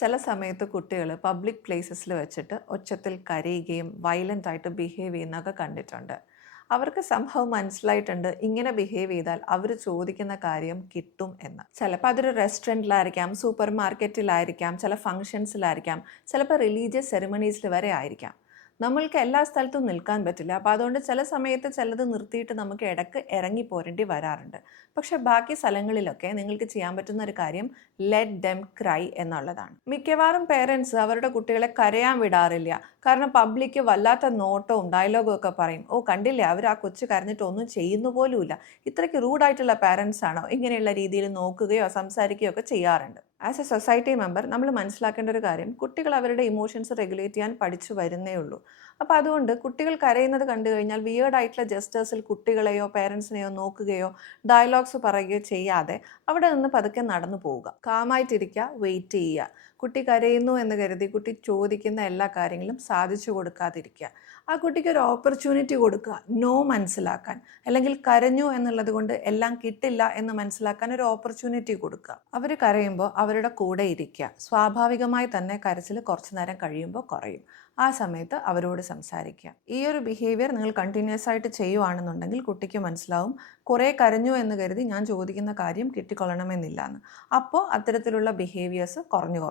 ചില സമയത്ത് കുട്ടികൾ പബ്ലിക് പ്ലേസസിൽ വെച്ചിട്ട് ഒച്ചത്തിൽ കരയുകയും വയലൻ്റ് ആയിട്ട് ബിഹേവ് ചെയ്യുന്നതൊക്കെ കണ്ടിട്ടുണ്ട്. അവർക്ക് സംഭവം മനസ്സിലായിട്ടുണ്ട് ഇങ്ങനെ ബിഹേവ് ചെയ്താൽ അവർ ചോദിക്കുന്ന കാര്യം കിട്ടും എന്ന്. ചിലപ്പോൾ അതൊരു റെസ്റ്റോറൻറ്റിലായിരിക്കാം, സൂപ്പർ മാർക്കറ്റിലായിരിക്കാം, ചില ഫങ്ഷൻസിലായിരിക്കാം, ചിലപ്പോൾ റിലീജിയസ് സെറിമണീസിൽ വരെ ആയിരിക്കാം. നമ്മൾക്ക് എല്ലാ സ്ഥലത്തും നിൽക്കാൻ പറ്റില്ല. അപ്പോൾ അതുകൊണ്ട് ചില സമയത്ത് ചിലത് നിർത്തിയിട്ട് നമുക്ക് ഇടയ്ക്ക് ഇറങ്ങി പോരേണ്ടി വരാറുണ്ട്. പക്ഷെ ബാക്കി സ്ഥലങ്ങളിലൊക്കെ നിങ്ങൾക്ക് ചെയ്യാൻ പറ്റുന്ന ഒരു കാര്യം ലെറ്റ് ദം ക്രൈ എന്നുള്ളതാണ്. മിക്കവാറും പേരൻസ് അവരുടെ കുട്ടികളെ കരയാൻ വിടാറില്ല. കാരണം പബ്ലിക്ക് വല്ലാത്ത നോട്ടവും ഡയലോഗും ഒക്കെ പറയും. ഓ കണ്ടില്ലേ, അവർ ആ കൊച്ചു കരഞ്ഞിട്ട് ഒന്നും ചെയ്യുന്നു പോലുമില്ല. ഇത്രയ്ക്ക് റൂഡായിട്ടുള്ള പാരൻസ് ആണോ ഇങ്ങനെയുള്ള രീതിയിൽ നോക്കുകയോ സംസാരിക്കുകയോ ഒക്കെ ചെയ്യാറുണ്ട്. ആസ് എ സൊസൈറ്റി മെമ്പർ നമ്മൾ മനസ്സിലാക്കേണ്ട ഒരു കാര്യം, കുട്ടികൾ അവരുടെ ഇമോഷൻസ് റെഗുലേറ്റ് ചെയ്യാൻ പഠിച്ചു വരുന്നേ ഉള്ളൂ. അപ്പോൾ അതുകൊണ്ട് കുട്ടികൾ കരയുന്നത് കണ്ടു കഴിഞ്ഞാൽ വിയേർഡായിട്ടുള്ള ജസ്റ്റേഴ്സിൽ കുട്ടികളെയോ പേരൻസിനെയോ നോക്കുകയോ ഡയലോഗ്സ് പറയുകയോ ചെയ്യാതെ അവിടെ നിന്ന് പതുക്കെ നടന്നു പോവുക. കാമായിട്ടിരിക്കുക, വെയിറ്റ് ചെയ്യുക. കുട്ടി കരയുന്നു എന്ന് കരുതി കുട്ടി ചോദിക്കുന്ന എല്ലാ കാര്യങ്ങളും സാധിച്ചു കൊടുക്കാതിരിക്കുക. ആ കുട്ടിക്ക് ഒരു ഓപ്പർച്യൂണിറ്റി കൊടുക്കുക, നോ മനസ്സിലാക്കാൻ. അല്ലെങ്കിൽ കരഞ്ഞു എന്നുള്ളത് കൊണ്ട് എല്ലാം കിട്ടില്ല എന്ന് മനസ്സിലാക്കാൻ ഒരു ഓപ്പർച്യൂണിറ്റി കൊടുക്കുക. അവർ കരയുമ്പോൾ അവരുടെ കൂടെ ഇരിക്കുക. സ്വാഭാവികമായി തന്നെ കരച്ചിൽ കുറച്ചു നേരം കഴിയുമ്പോൾ കുറയും. ആ സമയത്ത് അവരോട് സംസാരിക്കുക. ഈ ഒരു ബിഹേവിയർ നിങ്ങൾ കണ്ടിന്യൂസ് ആയിട്ട് ചെയ്യുവാണെന്നുണ്ടെങ്കിൽ കുട്ടിക്ക് മനസ്സിലാവും കുറേ കരഞ്ഞു എന്ന് കരുതി ഞാൻ ചോദിക്കുന്ന കാര്യം കിട്ടിക്കൊള്ളണമെന്നില്ല എന്ന്. അപ്പോൾ അത്തരത്തിലുള്ള ബിഹേവിയേഴ്സ് കുറഞ്ഞു